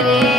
हरे